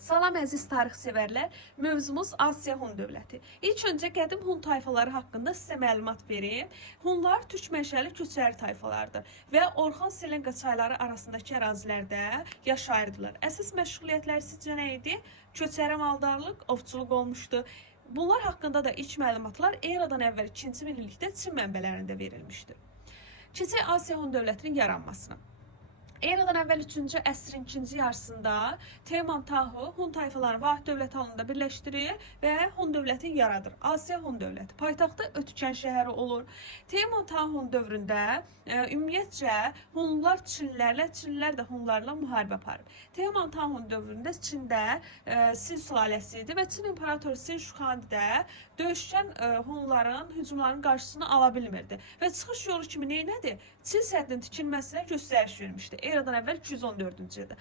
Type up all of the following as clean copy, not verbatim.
Salam əziz tarixsevərlər, mövzumuz Asiya Hun dövləti. İlk öncə qədim Hun tayfaları haqqında sizə məlumat verim. Hunlar türk mənşəli köçəri tayfalardır və Orxan Selenqa çayları arasındakı ərazilərdə yaşayırdılar. Əsas məşğuliyyətləri sizcə nə idi? Köçəri maldarlıq, ovçuluq olmuşdu. Bunlar haqqında da ilk məlumatlar eradan əvvəl 2-ci minillikdə Çin mənbələrində verilmişdir. Kiçik Asiya Hun dövlətinin yaranmasına. Eradan əvvəl 3-cü əsrin ikinci yarısında Teoman Tahu Hun tayfalarını vahid dövlət halında birləşdirir və Hun dövləti yaradır. Asiya Hun dövləti. Paytaxtı Ötükən şəhəri olur. Teoman Tahun dövründə ümumiyyətcə Hunlar Çinlilərlə, Çinlilər də Hunlarla müharibə aparır. Teoman Tahun dövründə Çində Sin sülaləsi idi və Çin İmparatoru Sin Şuxandi də döyüşkən Hunların hücumlarının qarşısını ala bilmirdi. Və çıxış yolu kimi neynədi? Çin səddinin tikilməsinə göstəriş vermişdi. Eradan əvvəl 214-cü ildə.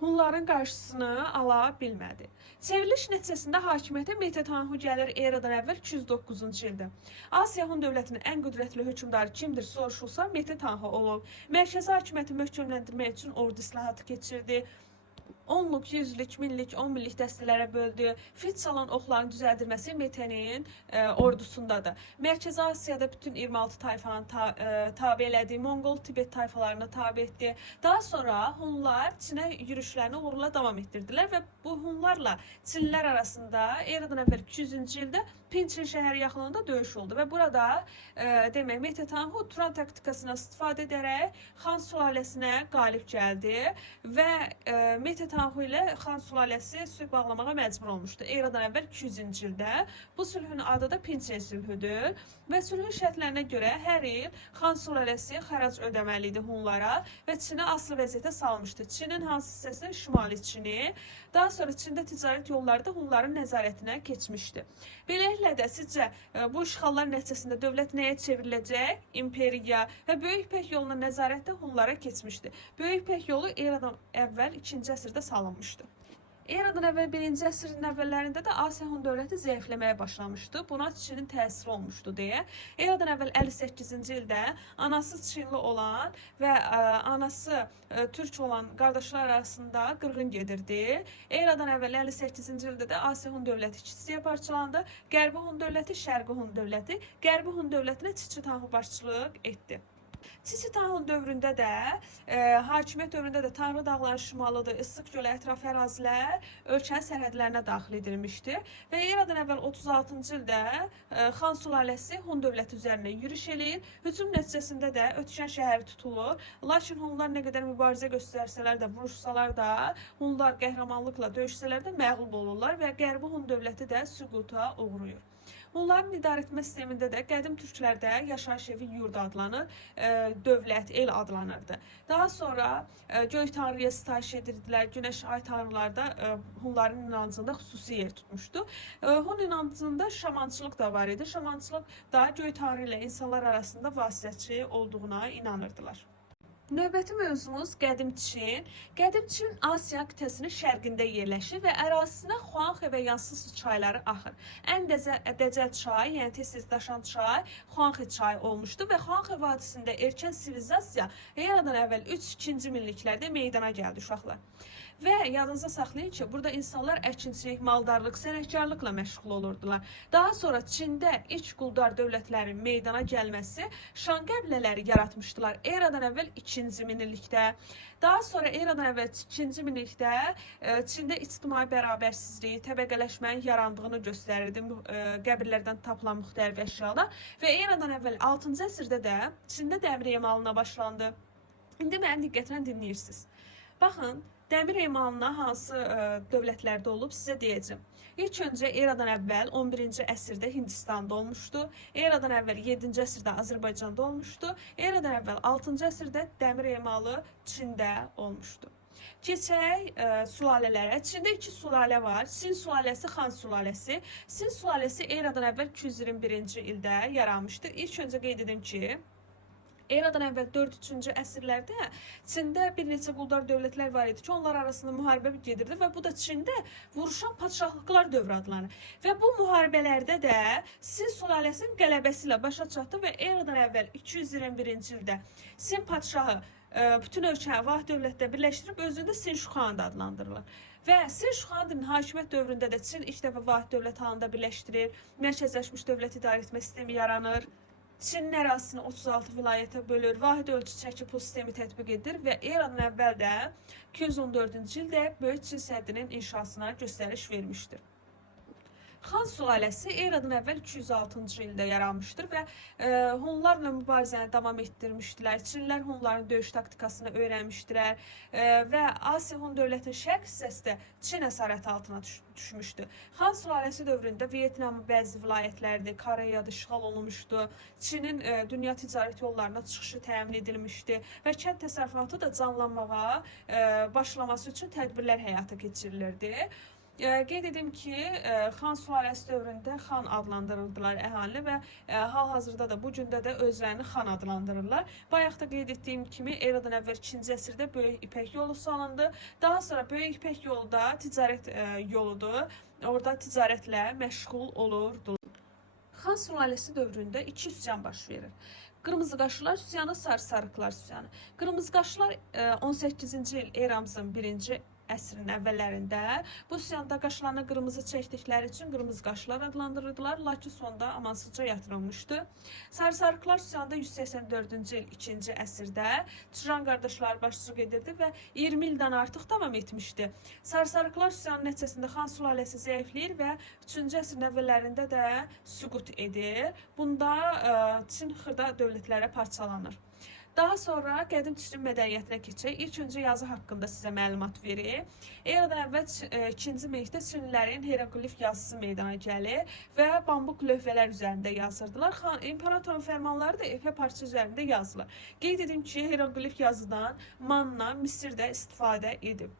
Hunların qarşısını ala bilmədi. Çevriliş nəticəsində hakimiyyətə Metetanhu gəlir eradan əvvəl 209-cu ildə. Asiya Hun dövlətinin ən qüdrətli hökmdarı kimdir soruşulsa Metetanhu olub. Mərkəzi hakimiyyəti möhkəmləndirmək üçün ordu islahatı keçirdi. 10'luk, 100'lük, minlik, 10 minlik dəstələrə böldü. Fit çalan oxların düzəldilməsi Mete'nin ordusundadır. Mərkəzi Asiyada bütün 26 tayfanı tabi elədi. Monqol, Tibet tayfalarına tabi etdi. Daha sonra Hunlar Çinə yürüşlərini uğurla davam etdirdilər və bu Hunlarla Çinlilər arasında eradan əvvəl 200-cü ildə Pinçin şəhəri yaxınlığında döyüş oldu və burada demək Metetanhu Turan taktikasına istifadə edərək Xan sülaləsinə qalib gəldi və Metetanhu ilə Xan sülaləsi sülh bağlamağa məcbur olmuşdu. Eradan əvvəl 200-cü ildə bu sülhün adı da Pinçin sülhüdür və sülhün şərtlərinə görə hər il Xan sülaləsi xərac ödəməli idi Hunlara və Çini asılı vəziyyətə salmışdı. Çinin hansı hissəsi? Şimali Çini. Daha sonra Çində ticarət yolları da Hunların nəzarətinə keçmişdi. Beləliklə də sizcə bu işğallar nəticəsində dövlət nəyə çevriləcək? İmperiya və Böyük İpək yolunun nəzarəti Hunlara keçmişdi. Böyük İpək yolu eradan əvvəl 2-ci əsrdə salınmışdı. Eradan əvvəl 1-ci əsrin əvvəllərində də Asiya Hun dövləti zəifləməyə başlamışdı. Buna Çinin təsiri olmuşdu deyə. Eradan əvvəl 58-ci ildə anası Çinli olan və anası Türk olan qardaşlar arasında qırğın gedirdi. Eradan əvvəl 58-ci ildə də Asiya Hun dövləti iki hissəyə parçalandı. Qərbi Hun dövləti, Şərqi Hun dövləti. Qərbi Hun dövlətinə Çiçi Tanhu başçılıq etdi. Çiçi Tanhu dövründə də, hakimiyyət dövründə də Tanrı dağları şimalıdır, Issıq gölü ətrafı ərazilər ölkənin sərhədlərinə daxil edilmişdir. Və eradan əvvəl 36-cı ildə Xan sülaləsi Hun dövləti üzərinə yürüş eləyir. Hücum nəticəsində də Ötükən şəhəri tutulur. Lakin Hunlar nə qədər mübarizə göstərsələr də, vuruşsalar da, Hunlar qəhrəmanlıqla döyüşsələr də məğlub olurlar və Qərbi Hun dövləti də süquta uğrayır. Hunların idarəetmə sistemində də qədim türklərdə yaşayış evi yurd adlanır, dövlət, el adlanırdı. Daha sonra göy tanrıya sitayiş edirdilər, günəş, ay tanrıları da Hunların inancında xüsusi yer tutmuşdu. Hun inancında şamançılıq da var idi. Şamançılıq da göy tanrı ilə insanlar arasında vasitəçi olduğuna inanırdılar. Növbəti mövzumuz Qədim Çin. Qədim Çin Asiya qitəsinin şərqində yerləşir və ərazisinə Xuanxe və Yansız çayları axır. Ən dəcəl çay, yəni tez-tez daşan çay Xuanxe çayı olmuşdu və Xuanxe vadisində erkən sivilizasiya eradan əvvəl 3-2-ci minliklərdə meydana gəldi uşaqlar. Və yadınıza saxlayın ki, burada insanlar əkinçilik, maldarlıq, sənətkarlıqla məşğul olurdular. Daha sonra Çində ilk quldar dövlətlərin meydana gəlməsi Şan qəbilələri yaratmışdılar. Eradan əvvəl 2-ci minillikdə. Daha sonra eradan əvvəl 2-ci minillikdə Çində ictimai bərabərsizliyi, təbəqələşmənin yarandığını göstərirdi qəbirlərdən tapılan müxtəlif əşyalar. Və eradan əvvəl 6-cı əsrdə də Çində dəmir emalına başlandı. İndi məni diqqətlə dinləyirsiniz. Baxın, dəmir emalına hansı dövlətlərdə olub sizə deyəcəm. İlk öncə eradan əvvəl 11-ci əsrdə Hindistanda olmuşdu. Eradan əvvəl 7-ci əsrdə Azərbaycanda olmuşdu. Eradan əvvəl 6-cı əsrdə dəmir emalı Çində olmuşdu. Keçək sülalələrə. Çində iki sülalə var. Sin sülaləsi, Xan sülaləsi. Sin sülaləsi eradan əvvəl 221-ci ildə yaranmışdır. İlk öncə qeyd edim ki, eradan əvvəl 4-3-cü əsrlərdə Çində bir neçə quldar dövlətlər var idi ki, onlar arasında müharibə gedirdi və bu da Çində vuruşan padşahlıqlar dövrü adlanır. Və bu müharibələrdə də Sin sülaləsinin qələbəsi ilə başa çatdı və eradan əvvəl 221-ci ildə Sin padşahı bütün ölkəni vahid dövlətdə birləşdirib özünü də Sinşuxan da adlandırırlar. Və Sinşuxanın hakimiyyət dövründə də Çin ilk dəfə vahid dövlət halında birləşdirir, mərkəzləşmiş dövlət idarə etmə sistemi yaranır. Çinin ərazisini 36 vilayətə bölür, vahid ölçü çəki pul sistemi tətbiq edir və eradan əvvəl də 214-cü ildə Böyük Çin səddinin inşasına göstəriş vermişdir. Xan sülaləsi eradan əvvəl 206-cı ildə yaranmışdır və Hunlarla mübarizəni davam etdirmişdilər. Çinlilər Hunların döyüş taktikasını öyrənmişdilər və Asiya Hun dövlətinin şərq hissəsi də Çin əsarəti altına düşmüşdü. Xan sülaləsi dövründə Vyetnamın bəzi vilayətləri, Koreyadı işğal olunmuşdu. Çinin dünya ticarət yollarına çıxışı təmin edilmişdi və kənd təsərrüfatı da canlanmağa başlaması üçün tədbirlər həyata keçirilirdi. Qeyd edim ki, Xan sülaləsi dövründə xan adlandırıldılar əhali və hal-hazırda da bu gündə də özlərini xan adlandırırlar. Bayaq da qeyd etdiyim kimi eradan əvvəl 2-ci əsrdə Böyük İpək yolu salındı. Daha sonra Böyük İpək yolu da ticarət yoludur. Orada ticarətlə məşğul olurdular. Xan sülaləsi dövründə iki üsyan baş verir. Qırmızıqaşlılar üsyanı, Sarısarıqlar üsyanı. Qırmızıqaşlılar 18-ci il eramızın 1-ci əsrin əvvəllərində bu üsyanda qaşlarına qırmızı çəkdikləri üçün qırmızıqaşlılar adlandırıldılar, lakin sonda amansızca yatırılmışdı. Sarısarıqlar üsyanda 184-cü il 2-ci əsrdə Turan qardaşlar başçılıq edirdi və 20 ildən artıq davam etmişdi. Sarısarıqlar üsyanın nəticəsində Xan sülaləsi zəifləyir və 3-cü əsrin əvvəllərində də süqut edir. Bunda Çin xırda dövlətlərə parçalanır. Daha sonra qədim Çin mədəniyyətinə keçək. İlk öncə yazı haqqında sizə məlumat verir. Eradan əvvəl 2-ci minillikdə Çinlilərin hieroqlif yazısı meydana gəlir və bambuk lövhələr üzərində yazırdılar. İmperatorun fərmanları da ipə parça üzərində yazılır. Qeyd edim ki, hieroqlif yazıdan Manna, Misirdə istifadə edib.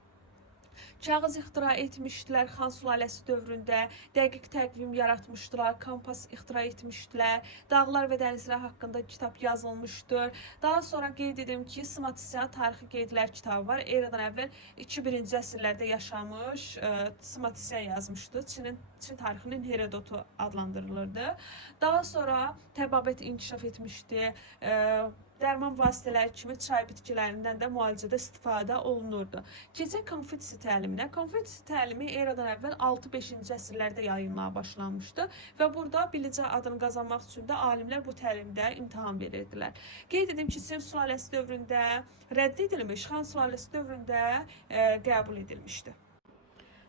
Kağız ixtira etmişdilər Xan sülaləsi dövründə, dəqiq təqvim yaratmışdılar, kompas ixtira etmişdilər, dağlar və dənizlər haqqında kitab yazılmışdır. Daha sonra qeyd edim ki, Smatisiyan tarixi qeydlər kitabı var. Eradan əvvəl 2-1-ci əsrlərdə yaşamış Smatisiyan yazmışdı. Çin tarixinin Herodotu adlandırılırdı. Daha sonra təbabət inkişaf etmişdi. Dərman vasitələri kimi çay bitkilərindən də müalicədə istifadə olunurdu. Keçək Konfutsi təliminə. Konfutsi təlimi eradan əvvəl 6-5-ci əsrlərdə yayılmağa başlanmışdı və burada bilici adını qazanmaq üçün də alimlər bu təlimdə imtahan verirdilər. Qeyd edim ki, Çin sülaləsi dövründə rədd edilmiş, Xan sülaləsi dövründə qəbul edilmişdi.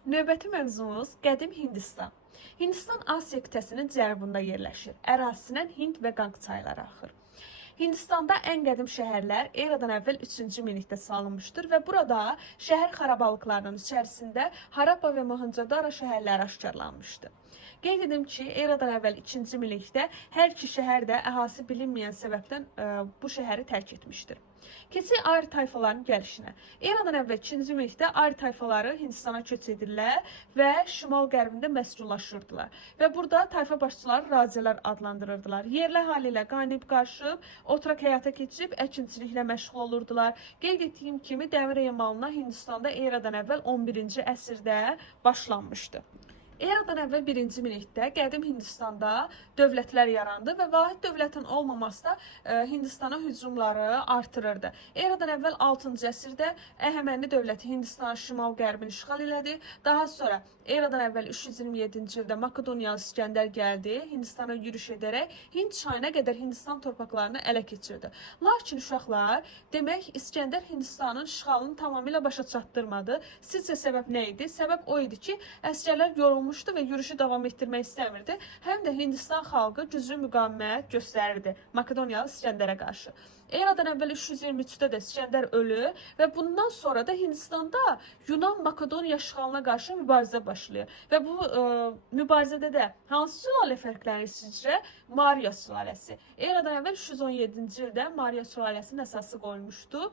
Növbəti mövzumuz qədim Hindistan. Hindistan Asiya qitəsinin cənubunda yerləşir. Ərazisindən Hind və Qanq çayları axır. Hindistanda ən qədim şəhərlər eradan əvvəl 3-cü minillikdə salınmışdır və burada şəhər xarabalıqlarının içərisində Harappa və Mohenjo-daro şəhərləri aşkarlanmışdır. Qeyd edim ki, eradan əvvəl 2-ci minillikdə hər iki şəhər də əhalisi bilinməyən səbəbdən bu şəhəri tərk etmişdir. Keçək Arya tayfalarının gəlişinə. Eradan əvvəl 2-ci minillikdə Arya tayfaları Hindistana köç edirlər və şimal-qərbində məskunlaşırdılar. Və burada tayfa başçıları razilər adlandırırdılar. Yerli əhali ilə qaynayıb qarışıb, oturaq həyata keçirib əkinçiliklə məşğul olurdular. Qeyd etdiyim kimi dəmir emalına Hindistanda eradan əvvəl 11-ci əsrdə başlanmışdı. Eradan əvvəl 1-ci minillikdə qədim Hindistanda dövlətlər yarandı və vahid dövlətin olmaması da Hindistana hücumları artırırdı. Eradan əvvəl 6-cı əsrdə Əhəməni dövləti Hindistanın şimal-qərbini işğal elədi. Daha sonra eradan əvvəl 327-ci ildə Makedoniyalı İskəndər gəldi, Hindistana yürüş edərək Hind çayına qədər Hindistan torpaqlarını ələ keçirdi. Lakin uşaqlar, demək İskəndər Hindistanın işğalını tamamilə başa çatdırmadı. Sizcə səbəb nə idi? Səbəb o idi ki, əsgərlər yorulmuşdu və yürüşü davam etdirmək istəmirdi. Həm də Hindistan xalqı güclü müqavimət göstərirdi Makedoniyalı İskəndərə qarşı. Eradan əvvəl 323-də də İskəndər ölür və bundan sonra da Hindistanda Yunan-Makedoniya işğalına qarşı mübarizə başlayır. Və bu mübarizədə də hansı sülalə fərqlənir sizcə? Maurya sülaləsi. Eradan əvvəl 317-ci ildə Maurya sülaləsinin əsası qoyulmuşdu.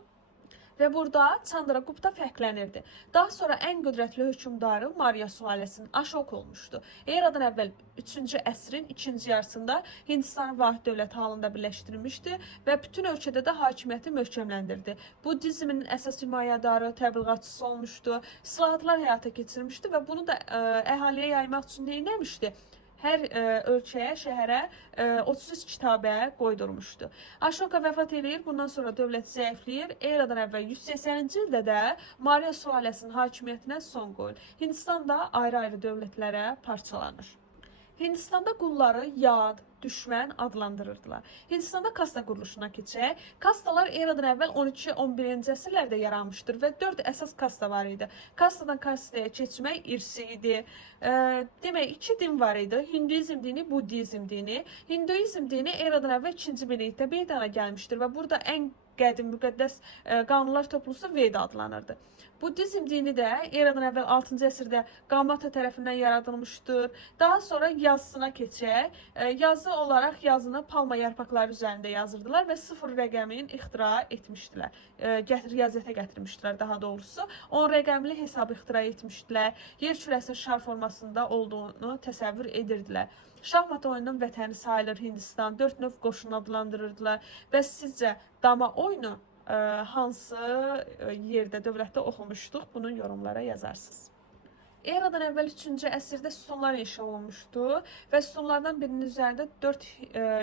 Və burada Chandragupta fərqlənirdi. Daha sonra ən qüdrətli hökmdarı Maurya sülaləsinin Aşok olmuşdu. Eradan əvvəl 3-cü əsrin ikinci yarısında Hindistanı vahid dövlət halında birləşdirmişdi və bütün ölkədə də hakimiyyəti möhkəmləndirdi. Buddizmin əsas himayədarı, təbliğatçısı olmuşdu, islahatlar həyata keçirmişdi və bunu da əhaliyə yaymaq üçün nə etmişdi? hər ölkəyə, şəhərə 33 kitabə qoydurmuşdu. Ashoka vəfat edir, bundan sonra dövlət zəifləyir. Eradan əvvəl 180-ci ildə də Maurya sülaləsinin hakimiyyətinə son qoyulur. Hindistan da ayrı-ayrı dövlətlərə parçalanır. Hindistanda qulları yad, düşmən adlandırırdılar. Hindistanda kasta quruluşuna keçək. Kastalar eradan əvvəl 12-11-ci əsrlərdə yaranmışdır və 4 əsas kasta var idi. Kastadan kastaya keçmək irsi idi. Demək, 2 din var idi. Hinduizm dini, Buddizm dini. Hinduizm dini eradan əvvəl 2-ci minillikdə meydana gəlmişdir və burada ən qədim müqəddəs qanunlar toplusu Veda adlanırdı. Buddizm dini də eradan əvvəl 6-cı əsrdə Gaumata tərəfindən yaradılmışdır. Daha sonra yazısına keçək. Yazı olaraq yazını palma yarpaqları üzərində yazırdılar və 0 rəqəmin ixtira etmişdilər. Riyaziyyətə gətirmişdilər daha doğrusu. 10 rəqəmli hesab ixtira etmişdilər. Yer kürəsinin şar formasında olduğunu təsəvvür edirdilər. Şahmat oyunun vətəni sayılır Hindistan. 4 növ qoşun adlandırırdılar. Və sizcə dama oyunu hansı yerdə, dövlətdə oxumuşduq? Bunun yorumlara yazarsınız. Eradan əvvəl 3-cü əsrdə sütunlar inşa olunmuşdu və sütunlardan birinin üzərində 4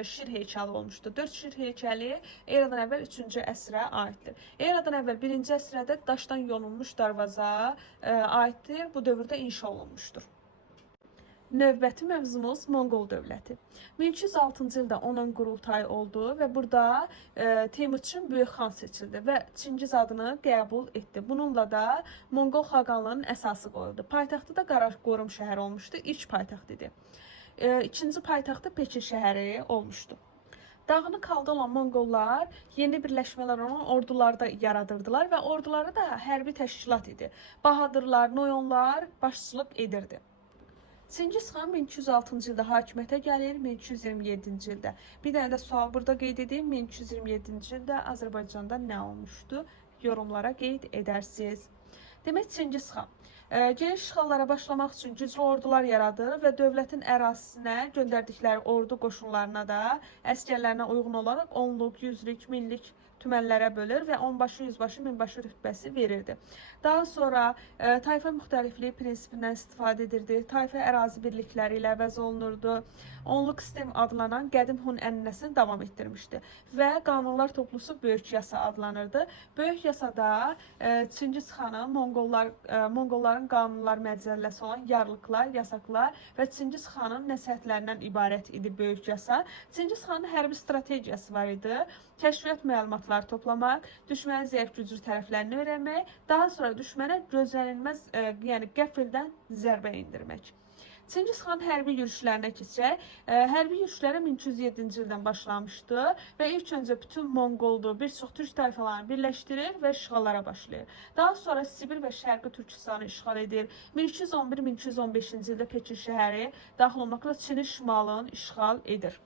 şir heykəli olmuşdu. 4 şir heykəli eradan əvvəl 3-cü əsrə aiddir. Eradan əvvəl 1-ci əsrdə daşdan yonulmuş darvaza aiddir. Bu dövrdə inşa olunmuşdur. Növbəti mövzumuz Monqol dövləti. 1206-cı ildə onun qurultayı oldu və burada Teymurçin Böyük xan seçildi və Çingiz adını qəbul etdi. Bununla da Monqol xaqanlığının əsası qoyuldu. Paytaxtı da Qarakorum şəhəri olmuşdu, ilk paytaxt idi. İkinci paytaxtı Pekin şəhəri olmuşdu. Dağınıq halda olan Monqollar yeni birləşmələr olan ordularda yaradırdılar və orduları da hərbi təşkilat idi. Bahadırlar, noyonlar başçılıq edirdi. Çingiz xan 1206-cı ildə hakimiyyətə gəlir, 1227-ci ildə. Bir dənə də sual burada qeyd edeyim, 1227-ci ildə Azərbaycanda nə olmuşdu? Yorumlara qeyd edərsiniz. Demək, Çingiz xan geniş işğallara başlamaq üçün güclü ordular yaradır və dövlətin ərazisinə göndərdikləri ordu qoşunlarına da əskərlərinə uyğun olaraq onluq, yüzlük, minlik tümənlərə bölür və onbaşı, yüzbaşı, minbaşı rütbəsi verirdi. Daha sonra tayfa müxtəlifliyi prinsipindən istifadə edirdi. Tayfa ərazi birlikləri ilə əvəz olunurdu. Onluq sistem adlanan qədim Hun ənənəsini davam etdirmişdi və qanunlar toplusu Böyük Yasa adlanırdı. Böyük Yasada Çingiz xanın Monqolların qanunlar məcəlləsi olan yarlıqlar, yasaqlar və Çingiz xanın nəsihətlərindən ibarət idi Böyük Yasa. Çingiz xanın hərbi strategiyası var idi. Kəşfiyyat məlumatları toplamaq, düşmənin zəif güclü tərəflərini öyrənmək, daha sonra düşmənə gözlənilməz, yəni qəfildən zərbə endirmək. Çingiz xan hərbi yürüşlərinə keçək. Hərbi yürüşlərə 1207-ci ildən başlamışdı və ilk öncə bütün Monqoldu, bir çox türk tayfalarını birləşdirir və işğallara başlayır. Daha sonra Sibir və Şərqi Türkistanı işğal edir. 1211-1215-ci ildə Pekin şəhəri daxil olmaqla Çinin şimalını işğal edir.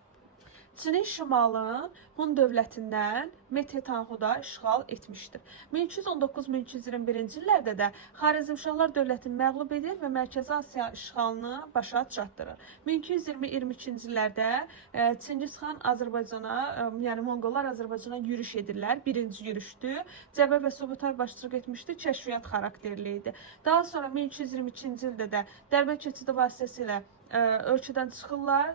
Çinin şimalını Hun dövlətindən Metetanhuda işğal etmişdir. 1219-1221-ci illərdə də Xarəzmşahlar dövlətini məğlub edir və Mərkəzi Asiya işğalını başa çatdırır. 1220-22-ci illərdə Çingiz xan Azərbaycana, yəni Monqollar Azərbaycana yürüş edirlər. Birinci yürüşdü. Cəbə və Subutay başçılıq etmişdi, kəşfiyyat xarakterli idi. Daha sonra 1222-ci ildə də Dərbənd keçidi vasitəsilə ölkədən çıxırlar,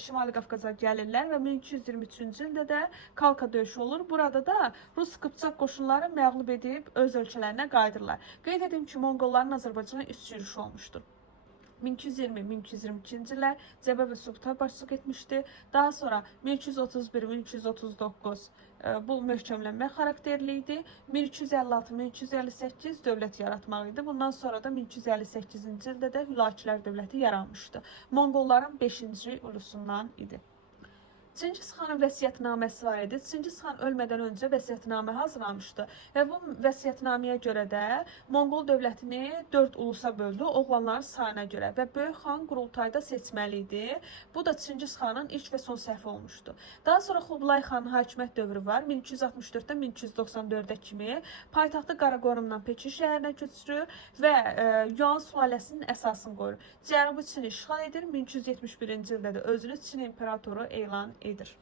Şimali Qafqaza gəlirlər və 1223-cü ildə də Kalka döyüşü olur. Burada da Rus Qıpçaq qoşunları məğlub edib öz ölkələrinə qayıdırlar. Qeyd edim ki, Monqolların Azərbaycana üst yürüşü olmuşdur. 1220-1222-ci illər Cəbə və Subutay başçılıq etmişdi. Daha sonra 1231-1239 bu möhkəmlənmə xarakterli idi. 1256-1258 dövlət yaratmaq idi. Bundan sonra da 1258-ci ildə də Hülakülər dövləti yaranmışdı. Monqolların 5-ci ulusundan idi. Çingiz xanın vəsiyyətnaməsi var idi. Çingiz xan ölmədən öncə vəsiyyətnamə hazırlamışdı və bu vəsiyyətnaməyə görə də Monqol dövlətini 4 ulusa böldü oğlanların sayına görə və Böyük xan qurultayda seçməli idi. Bu da Çingiz xanın ilk və son səhvi olmuşdu. Daha sonra Xublay xanın hakimiyyət dövrü var. 1264-dən 1294-ə kimi paytaxtı Qaraqorumdan Pekin şəhərinə köçürür və Yuan sülaləsinin əsasını qoyur. Cənubi Çini işğal edir. 1271-ci ildə də özünü Çin imperatoru elan edir.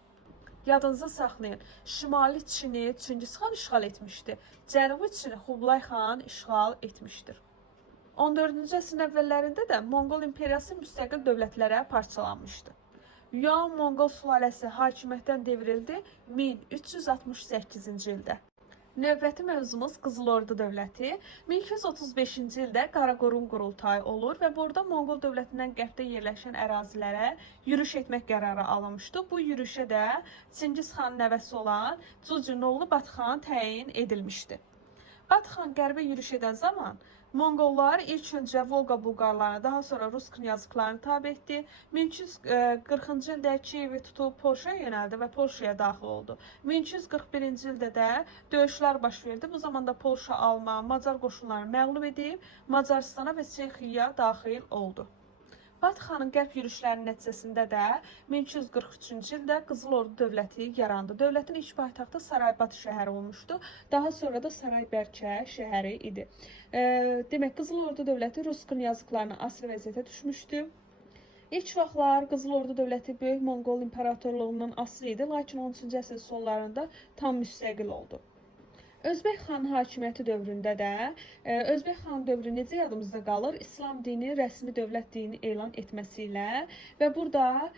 Yadınızda saxlayın. Şimali Çini Çingiz xan işğal etmişdi. Cənubi Çini Xublay xan işğal etmişdir. 14-cü əsrin əvvəllərində də Monqol imperiyası müstəqil dövlətlərə parçalanmışdı. Yuan Monqol sülaləsi hakimiyyətdən devrildi 1368-ci ildə. Növbəti mövzumuz Qızıl Ordu dövləti. 1235-ci ildə Qaraqorun qurultayı olur və burada Monqol dövlətindən qərbdə yerləşən ərazilərə yürüş etmək qərarı alınmışdı. Bu yürüşə də Çingiz xanın nəvəsi olan Cucun oğlu Batxan təyin edilmişdi. Batxan qərbə yürüş edən zaman Monqollar ilk öncə Volqa Bulqarlarını, daha sonra Rus knyazlıqlarını tabe etdi. 1240-cı ildə Kiyevi tutub Polşaya yönəldi və Polşaya daxil oldu. 1241-ci ildə də döyüşlər baş verdi. Bu zamanda Polşa, Alman, Macar qoşunlarını məğlub edib Macaristana və Çexiyaya daxil oldu. Batxanın qərb yürüşlərinin nəticəsində də 1243-cü ildə Qızıl Ordu dövləti yarandı. Dövlətin ilk paytaxtı Saraybat şəhəri olmuşdu. Daha sonra da Saraybərkə şəhəri idi. Demək, Qızıl Ordu dövləti Rus knyazlıqlarına asılı vəziyyətə düşmüşdü. İlk vaxtlar Qızıl Ordu dövləti Böyük Monqol İmperatorluğundan asılı idi, lakin 13-cü əsrin sonlarında tam müstəqil oldu. Özbək xan hakimiyyəti dövründə də Özbək xan dövrü necə yadımızda qalır? İslam dini rəsmi dövlət dini elan etməsi ilə və burada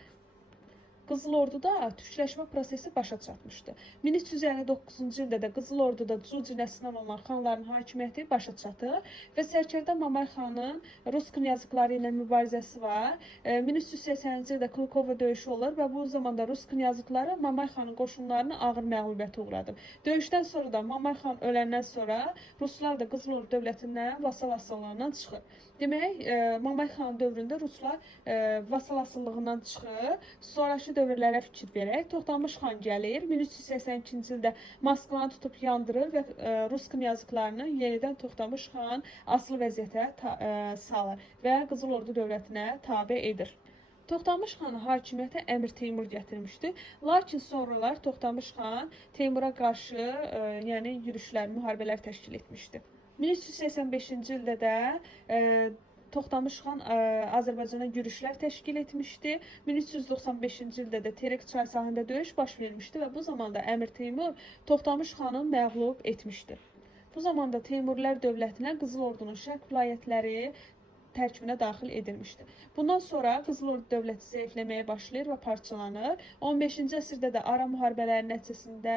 Qızıl Orduda türkləşmə prosesi başa çatmışdı. 1359-cu ildə də Qızıl Orduda Cuci nəslindən olan xanların hakimiyyəti başa çatır və sərkərdə Mamay xanın Rus knyazlıqları ilə mübarizəsi var. 1380-ci ildə Kulkova döyüşü olur və bu zamanda Rus knyazlıqları Mamay xanın qoşunlarını ağır məğlubiyyətə uğradı. Döyüşdən sonra da Mamay xan öləndən sonra Ruslar da Qızıl Ordu dövlətindən vasal asıllığından çıxır. Demək, Mamay xan dövründə Ruslar vasal asıllığından çıxır. Sonraki dövrlərə fikir verək. Toxtamış xan gəlir, 1382-ci ildə Moskvanı tutub yandırır və Rus knyazlıqlarını yenidən Toxtamış xan asılı vəziyyətə salır və Qızıl Ordu dövlətinə tabe edir. Toxtamış xan hakimiyyətə Əmir Teymur gətirmişdi. Lakin sonralar Toxtamış xan Teymura qarşı yəni yürüşlər, müharibələr təşkil etmişdi. 1385-ci ildə də Toxtamış xan Azərbaycana yürüşlər təşkil etmişdi. 1395-ci ildə də Terek çay sahilində döyüş baş vermişdi və bu zamanda Əmir Teymur Toxtamış xanı məğlub etmişdi. Bu zamanda Teymurilər dövlətinə Qızıl Ordunun şərq vilayətləri tərkibinə daxil edilmişdi. Bundan sonra Qızıl Ordu dövləti zəifləməyə başlayır və parçalanır. 15-ci əsrdə də ara müharibələrinin nəticəsində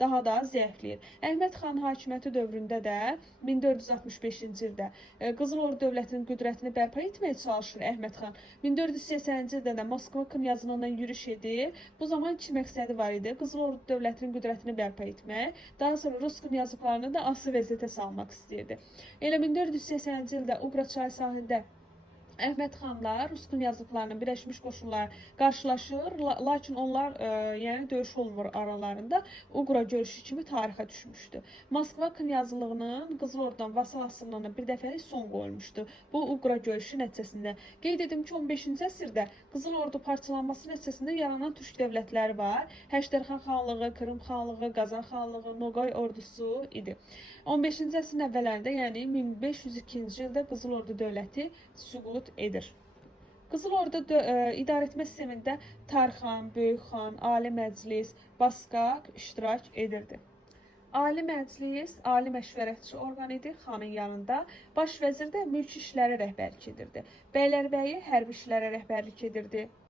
daha da zəifləyir. Əhməd xan hakimiyyəti dövründə də 1465-ci ildə Qızıl Ordu dövlətinin qüdrətini bərpa etməyə çalışır Əhməd xan. 1480-ci ildə də Moskva knyazlığından yürüş edir. Bu zaman iki məqsədi var idi. Qızıl Ordu dövlətinin qüdrətini bərpa etmək, daha sonra Rus knyazlıqlarını da asılı vəziyyətə salmaq istəyirdi. Elə 1480-ci ildə Uqra çay sahilində Əhməd xanla Rus knyazlıqlarının birləşmiş qoşunları qarşılaşır, lakin onlar yəni döyüş olmur aralarında. Uqra görüşü kimi tarixə düşmüşdü. Moskva knyazlığının Qızıl Ordudan vasal asıllığına bir dəfəlik son qoyulmuşdu. Bu Uqra görüşü nəticəsində. Qeyd edim ki, 15-ci əsrdə Qızıl Ordu parçalanması nəticəsində yaranan türk dövlətləri var. Həştərxan xanlığı, Krım xanlığı, Qazan xanlığı, Noqay ordusu idi. 15-ci əsrin əvvəllərində, yəni 1502-ci ildə Qızıl Ordu dövləti süqut edir. Qızıl Ordu idarə etmə sistemində Tarxan, Böyük xan, Ali Məclis, Baskaq iştirak edirdi. Ali Məclis, ali məşvərətçi orqan idi xanın yanında. Baş vəzir də mülki işlərə rəhbərlik edirdi. Bəylərbəyi hərbi işlərə rəhbərlik edirdi.